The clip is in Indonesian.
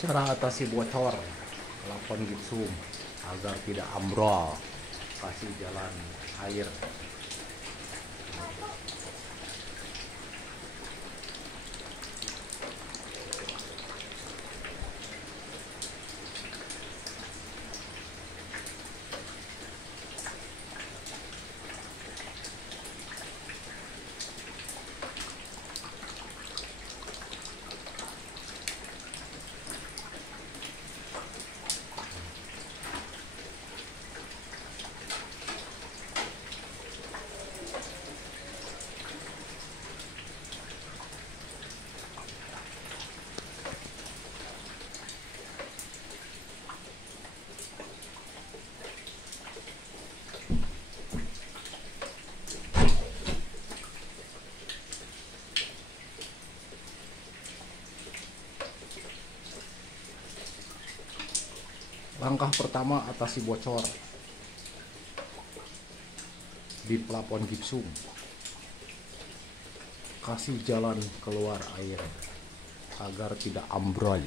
Cara atasi bocor plafon gipsum agar tidak ambrol, kasih jalan air. Langkah pertama atasi bocor di plafon gipsum, kasih jalan keluar air agar tidak ambrol.